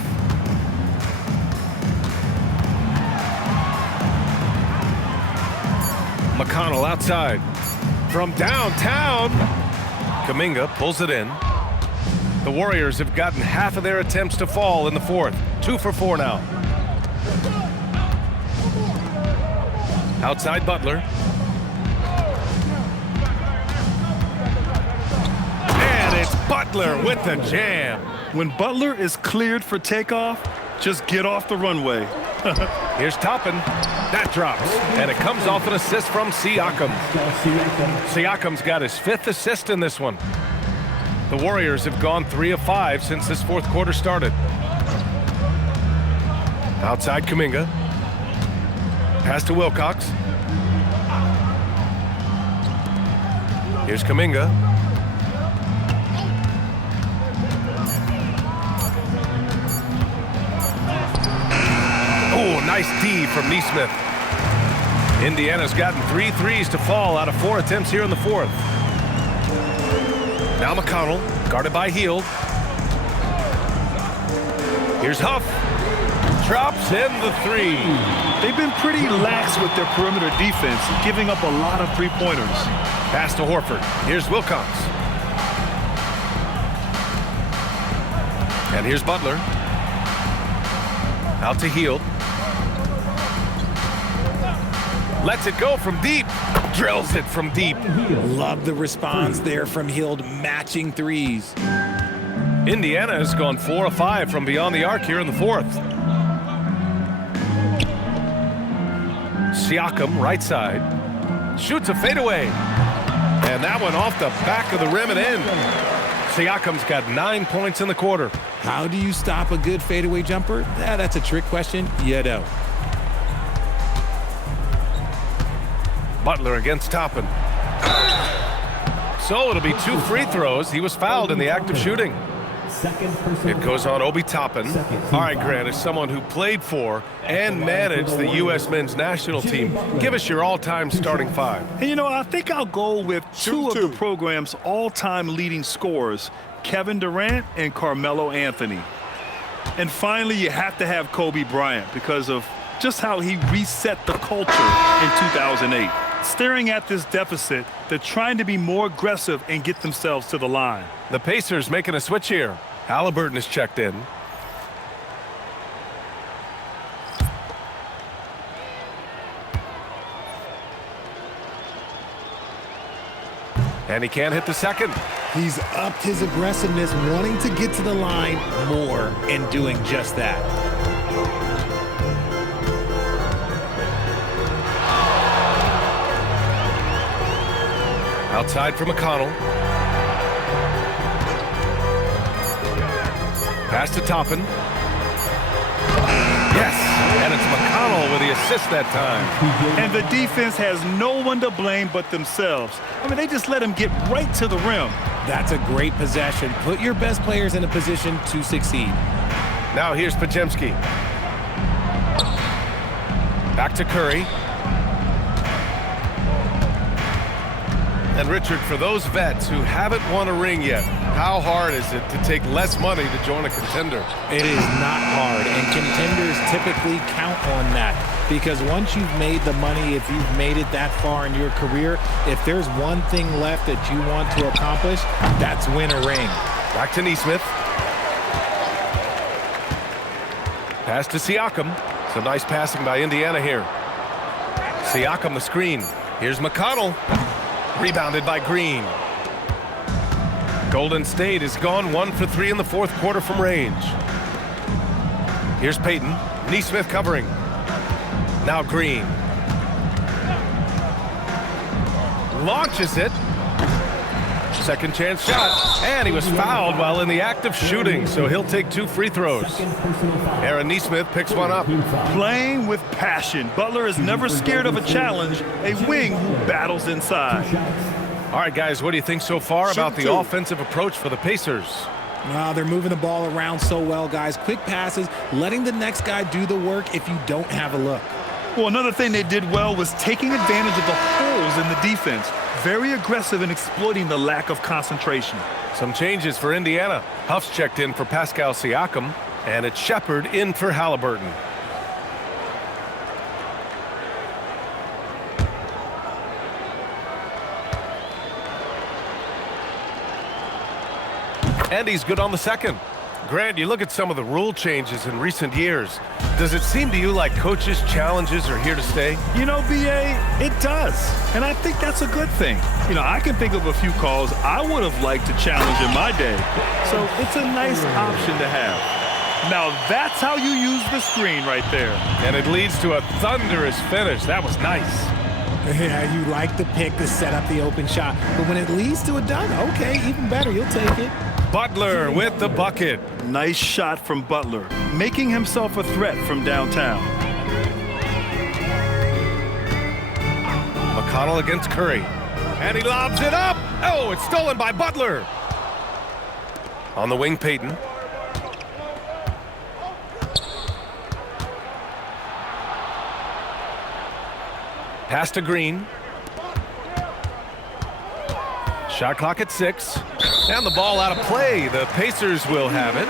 McConnell outside. From downtown. Kuminga pulls it in. The Warriors have gotten half of their attempts to fall in the fourth. 2 for 4 now. Outside Butler. And it's Butler with the jam. When Butler is cleared for takeoff, just get off the runway. Here's Toppin. That drops. And it comes off an assist from Siakam. Siakam's got his 5th assist in this one. The Warriors have gone 3 of 5 since this fourth quarter started. Outside Kuminga. Pass to Wilcox. Here's Kuminga. Oh, nice D from Nesmith. Indiana's gotten 3 threes to fall out of 4 attempts here in the fourth. Now McConnell, guarded by Hield. Here's Huff. Drops in the 3. They've been pretty lax with their perimeter defense, giving up a lot of three-pointers. Pass to Horford. Here's Wilcox. And here's Butler. Out to Hield. Lets it go from deep. Drills it from deep. Love the response there from Hield, matching threes. Indiana has gone 4 of 5 from beyond the arc here in the fourth. Siakam, right side. Shoots a fadeaway. And that one off the back of the rim and in. Siakam's got 9 points in the quarter. How do you stop a good fadeaway jumper? That's a trick question. You know. Butler against Toppin. So it'll be 2 free throws. He was fouled in the act of shooting. It goes on Obi Toppin. All right, Grant, as someone who played for and managed the U.S. men's national team, give us your all-time starting 5. And, you know, I think I'll go with two of the program's all-time leading scorers, Kevin Durant and Carmelo Anthony. And finally, you have to have Kobe Bryant because of just how he reset the culture in 2008. Staring at this deficit, they're trying to be more aggressive and get themselves to the line. The Pacers making a switch here. Halliburton is checked in. And he can't hit the second. He's upped his aggressiveness, wanting to get to the line more and doing just that. Outside for McConnell. Pass to Toppin. Yes, and it's McConnell with the assist that time. And the defense has no one to blame but themselves. I mean, they just let him get right to the rim. That's a great possession. Put your best players in a position to succeed. Now here's Podziemski. Back to Curry. And Richard, for those vets who haven't won a ring yet, how hard is it to take less money to join a contender? It is not hard, and contenders typically count on that, because once you've made the money, if you've made it that far in your career, if there's one thing left that you want to accomplish, that's win a ring. Back to Nesmith. Pass to Siakam. Some nice passing by Indiana here. Siakam the screen. Here's McConnell. Rebounded by Green. Golden State is gone 1 for 3 in the fourth quarter from range. Here's Payton. Nesmith covering. Now Green. Launches it. Second chance shot. And he was fouled while in the act of shooting, so he'll take 2 free throws. Aaron Nesmith picks one up. Playing with passion. Butler is never scared of a challenge, a wing who battles inside. All right, guys, what do you think so far about the offensive approach for the Pacers? They're moving the ball around so well, guys. Quick passes, letting the next guy do the work if you don't have a look. Well, another thing they did well was taking advantage of the holes in the defense. Very aggressive in exploiting the lack of concentration. Some changes for Indiana. Huff's checked in for Pascal Siakam, and it's Shepherd in for Halliburton. And he's good on the second. Grant, you look at some of the rule changes in recent years. Does it seem to you like coaches' challenges are here to stay? You know, B.A., it does. And I think that's a good thing. You know, I can think of a few calls I would have liked to challenge in my day. So it's a nice option to have. Now that's how you use the screen right there. And it leads to a thunderous finish. That was nice. Yeah, you like the pick to set up the open shot. But when it leads to a dunk, okay, even better, you'll take it. Butler with the bucket. Nice shot from Butler, making himself a threat from downtown. McConnell against Curry. And he lobs it up. Oh, it's stolen by Butler. On the wing, Payton. Pass to Green. Shot clock at 6. And the ball out of play. The Pacers will have it.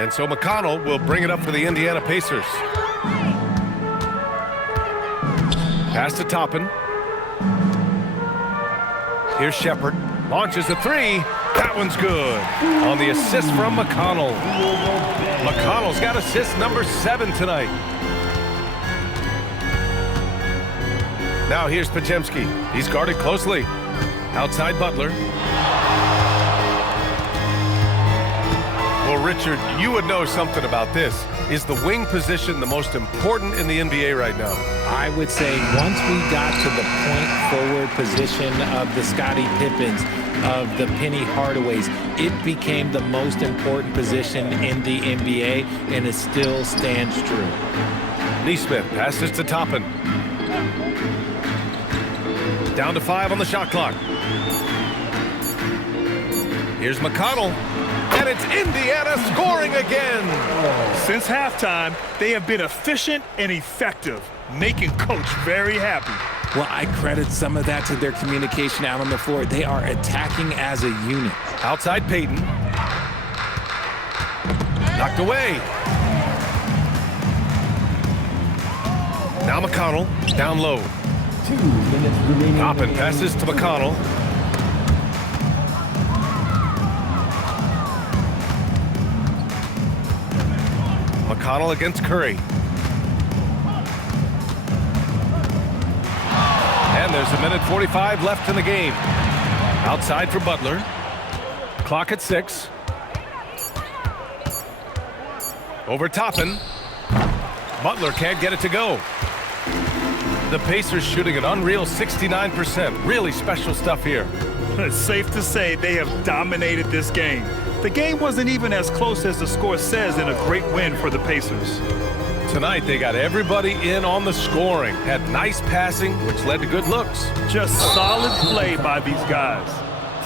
And so McConnell will bring it up for the Indiana Pacers. Pass to Toppin. Here's Shepherd. Launches the 3. That one's good. On the assist from McConnell. McConnell's got assist number 7 tonight. Now here's Podziemski. He's guarded closely. Outside Butler. Well, Richard, you would know something about this. Is the wing position the most important in the NBA right now? I would say once we got to the point forward position of the Scottie Pippens, of the Penny Hardaways, it became the most important position in the NBA, and it still stands true. Nesmith passes to Toppin. Down to 5 on the shot clock. Here's McConnell. And it's Indiana scoring again. Since halftime, they have been efficient and effective, making Coach very happy. Well, I credit some of that to their communication out on the floor. They are attacking as a unit. Outside Payton. Knocked away. Now McConnell, down low. 2 minutes remaining. Toppin passes to McConnell. McConnell against Curry. And there's a minute 45 left in the game. Outside for Butler. Clock at 6. Over Toppin. Butler can't get it to go. The Pacers shooting an unreal 69%. Really special stuff here. It's safe to say they have dominated this game. The game wasn't even as close as the score says in a great win for the Pacers. Tonight, they got everybody in on the scoring. Had nice passing, which led to good looks. Just solid play by these guys.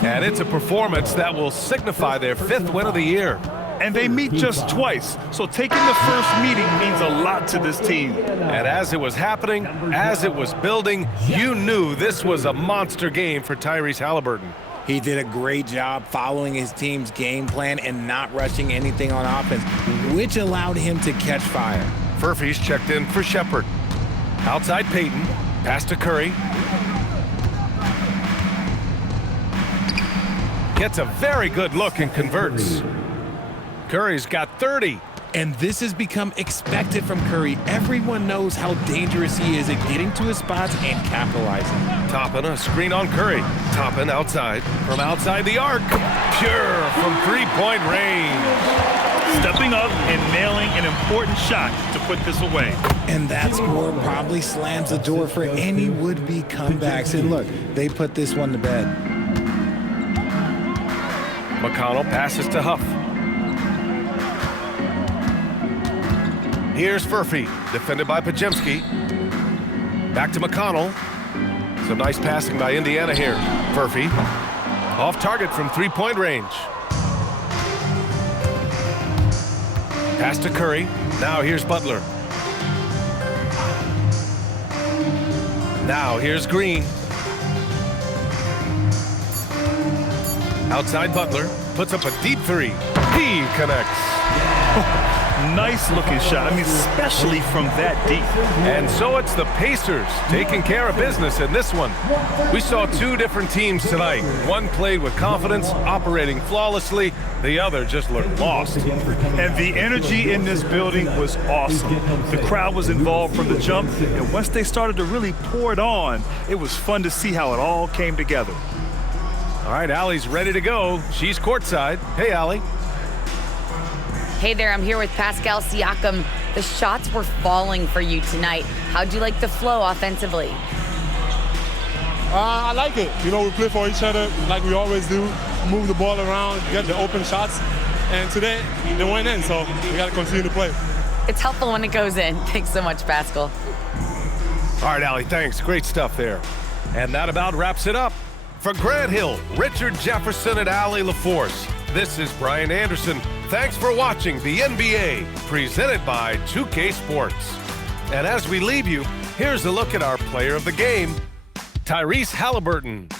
And it's a performance that will signify their 5th win of the year. And they meet just twice, so taking the first meeting means a lot to this team. And as it was happening, as it was building, you knew this was a monster game for Tyrese Haliburton. He did a great job following his team's game plan and not rushing anything on offense, which allowed him to catch fire. Furphy's checked in for Shepard. Outside Payton, pass to Curry. Gets a very good look and converts. Curry's got 30. And this has become expected from Curry. Everyone knows how dangerous he is at getting to his spots and capitalizing. Toppin, a screen on Curry. Toppin outside, from outside the arc. Pure from three-point range. Stepping up and nailing an important shot to put this away. And that score probably slams the door for any would-be comebacks. And look, they put this one to bed. McConnell passes to Huff. Here's Furphy, defended by Podziemski. Back to McConnell. Some nice passing by Indiana here. Furphy, off target from three-point range. Pass to Curry. Now here's Butler. Now here's Green. Outside Butler, puts up a deep three. He connects. Nice looking shot. I mean, especially from that deep. And so it's the Pacers taking care of business in this one. We saw two different teams tonight. One played with confidence, operating flawlessly. The other just looked lost. And the energy in this building was awesome. The crowd was involved from the jump, and once they started to really pour it on, it was fun to see how it all came together. All right, Allie's ready to go. She's courtside. Hey, Allie. Hey there, I'm here with Pascal Siakam. The shots were falling for you tonight. How'd you like the flow offensively? I like it. You know, we play for each other like we always do. Move the ball around, get the open shots. And today, they went in, so we got to continue to play. It's helpful when it goes in. Thanks so much, Pascal. All right, Allie, thanks. Great stuff there. And that about wraps it up. For Grant Hill, Richard Jefferson, and Allie LaForce, this is Brian Anderson. Thanks for watching the NBA, presented by 2K Sports. And as we leave you, here's a look at our player of the game, Tyrese Haliburton.